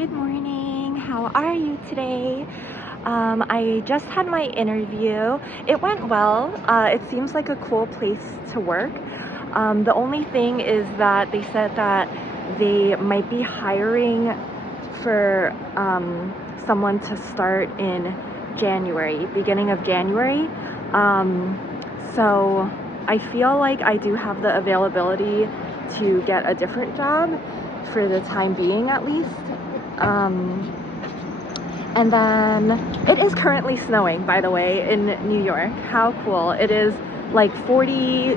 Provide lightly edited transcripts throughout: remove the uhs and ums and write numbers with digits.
Good morning. How are you today? I just had my interview. It went well. It seems like a cool place to work. The only thing is that they said that they might be hiring for someone to start in January, beginning of January. So I feel like I do have the availability to get a different job for the time being, at least. And then it is currently snowing, by the way, in New York. How cool. It is like 40,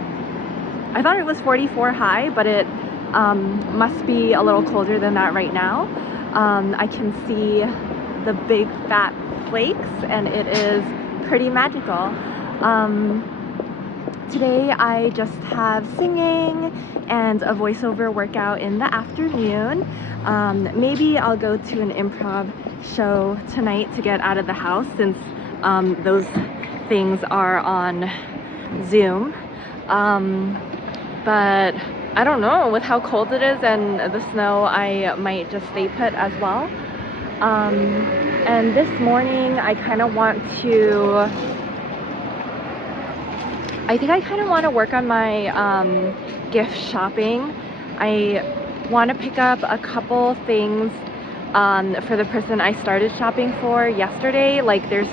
I thought it was 44 high, but it must be a little colder than that right now. I can see the big fat flakes and it is pretty magical. Today I just have singing and a voiceover workout in the afternoon. Maybe I'll go to an improv show tonight to get out of the house, since those things are on Zoom. But I don't know, with how cold it is and the snow, I might just stay put as well. And this morning I kind of want to work on my gift shopping. I want to pick up a couple things for the person I started shopping for yesterday. Like, there's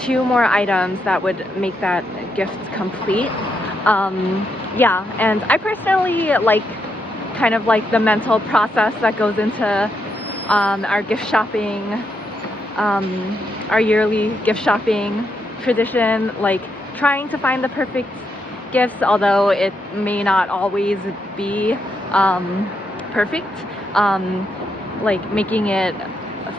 2 more items that would make that gift complete. Yeah, and I personally like kind of like the mental process that goes into our gift shopping, our yearly gift shopping tradition, like trying to find the perfect gifts, although it may not always be perfect. Like making it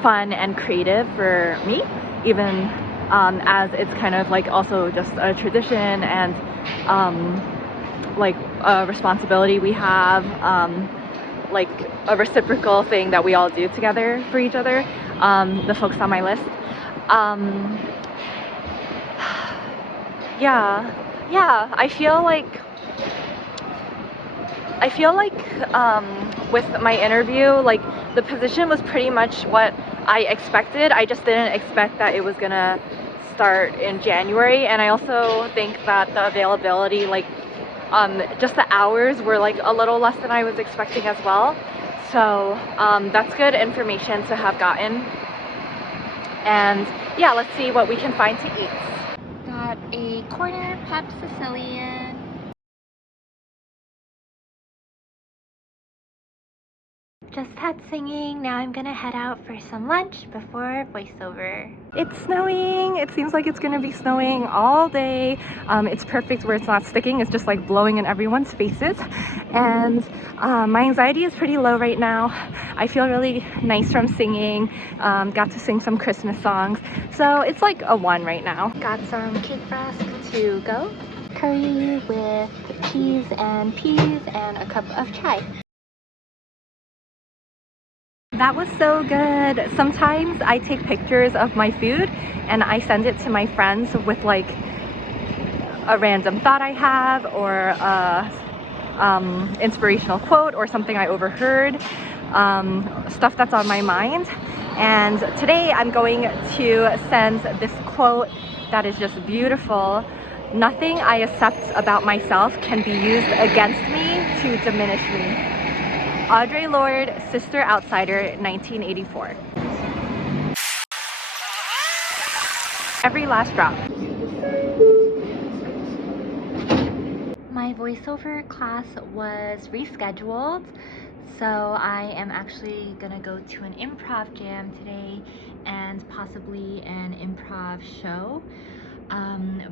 fun and creative for me, even as it's kind of like also just a tradition and like a responsibility we have, like a reciprocal thing that we all do together for each other, the folks on my list. Yeah, I feel like with my interview, like the position was pretty much what I expected. I just didn't expect that it was gonna start in January, and I also think that the availability, like just the hours, were like a little less than I was expecting as well. So that's good information to have gotten. And yeah, let's see what we can find to eat. Got a corner pep Sicilian. Just had singing. Now I'm gonna head out for some lunch before voiceover. It's snowing. It seems like it's gonna be snowing all day. It's perfect where it's not sticking. It's just like blowing in everyone's faces. And my anxiety is pretty low right now. I feel really nice from singing. Got to sing some Christmas songs. So it's like a 1 right now. Got some cake frost to go. Curry with cheese and peas and a cup of chai. That was so good. Sometimes I take pictures of my food and I send it to my friends with like a random thought I have, or a inspirational quote, or something I overheard, stuff that's on my mind. And today I'm going to send this quote that is just beautiful. Nothing I accept about myself can be used against me to diminish me. Audre Lorde, Sister Outsider, 1984. Every last drop. My voiceover class was rescheduled, so I am actually gonna go to an improv jam today and possibly an improv show.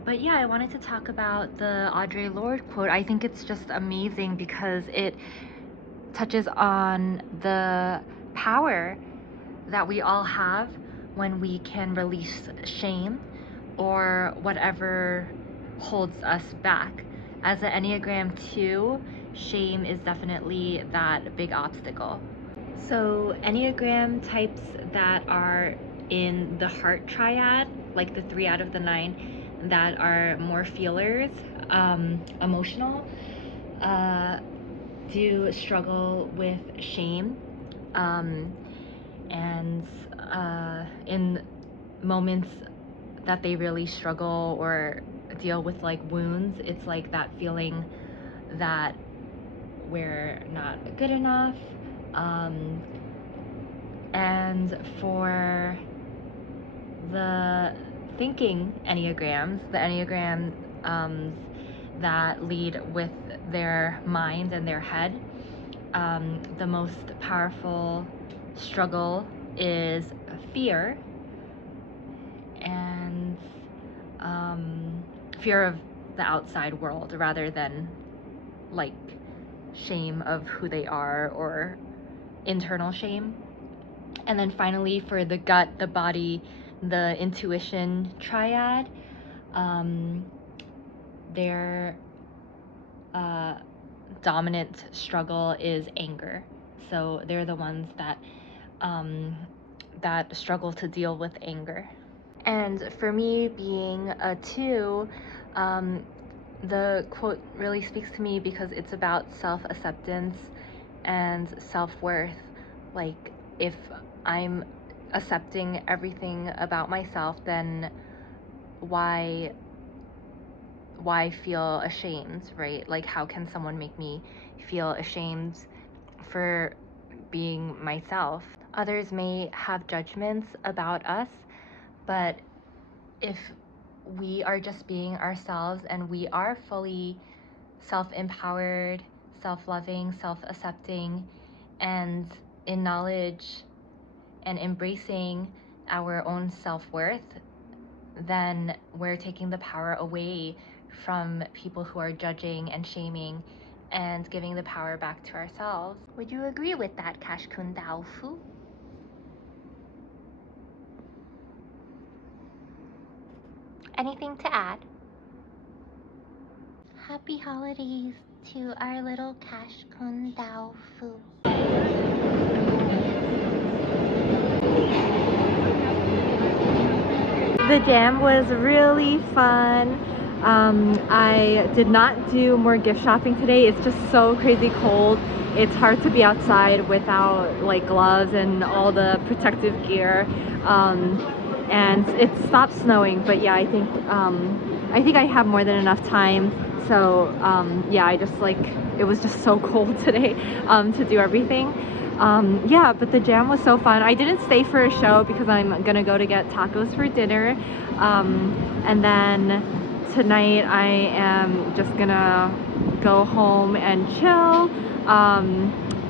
But yeah, I wanted to talk about the Audre Lorde quote. I think it's just amazing because it touches on the power that we all have when we can release shame or whatever holds us back. As an Enneagram 2, shame is definitely that big obstacle. So Enneagram types that are in the heart triad, like the 3 out of the 9 that are more feelers, emotional, do struggle with shame, and in moments that they really struggle or deal with like wounds, it's like that feeling that we're not good enough. And for the thinking enneagrams, the enneagram that lead with their mind and their head, the most powerful struggle is fear, and fear of the outside world rather than like shame of who they are or internal shame. And then finally, for the gut, the body, the intuition triad, their dominant struggle is anger. So they're the ones that that struggle to deal with anger. And for me, being a 2, the quote really speaks to me because it's about self-acceptance and self-worth. Like, if I'm accepting everything about myself, then why feel ashamed, right? Like, how can someone make me feel ashamed for being myself? Others may have judgments about us, but if we are just being ourselves and we are fully self-empowered, self-loving, self-accepting, and in knowledge and embracing our own self-worth, then we're taking the power away from people who are judging and shaming and giving the power back to ourselves. Would you agree with that, Cash Kun Dao Fu? Anything to add? Happy holidays to our little Cash Kun Dao Fu. The jam was really fun. I did not do more gift shopping today. It's just so crazy cold. It's hard to be outside without like gloves and all the protective gear. And it stopped snowing, but yeah, I think I have more than enough time. So yeah, I just like, it was just so cold today to do everything. Yeah, but the jam was so fun. I didn't stay for a show because I'm gonna go to get tacos for dinner, and then tonight I am just gonna go home and chill.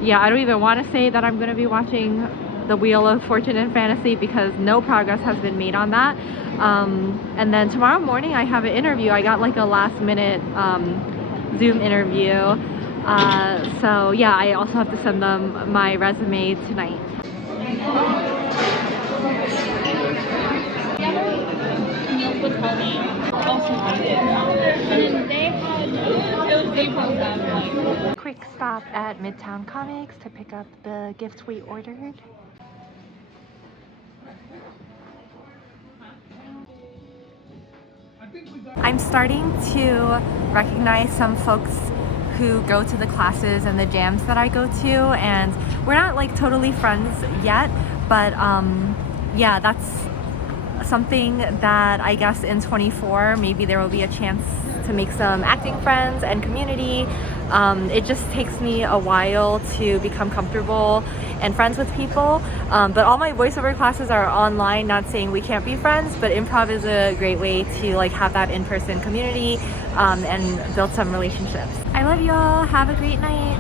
Yeah, I don't even want to say that I'm gonna be watching the Wheel of Fortune and Fantasy because no progress has been made on that. And then tomorrow morning I have an interview. I got like a last minute Zoom interview. So yeah, I also have to send them my resume tonight. Meals with Tony also did it. And then they had, it was day program, like. Quick stop at Midtown Comics to pick up the gifts we ordered. I'm starting to recognize some folks who go to the classes and the jams that I go to, and we're not like totally friends yet, but yeah, that's something that I guess in 24 maybe there will be a chance to make some acting friends and community. It just takes me a while to become comfortable and friends with people, but all my voiceover classes are online. Not saying we can't be friends, but improv is a great way to like have that in-person community and build some relationships. I love y'all. Have a great night.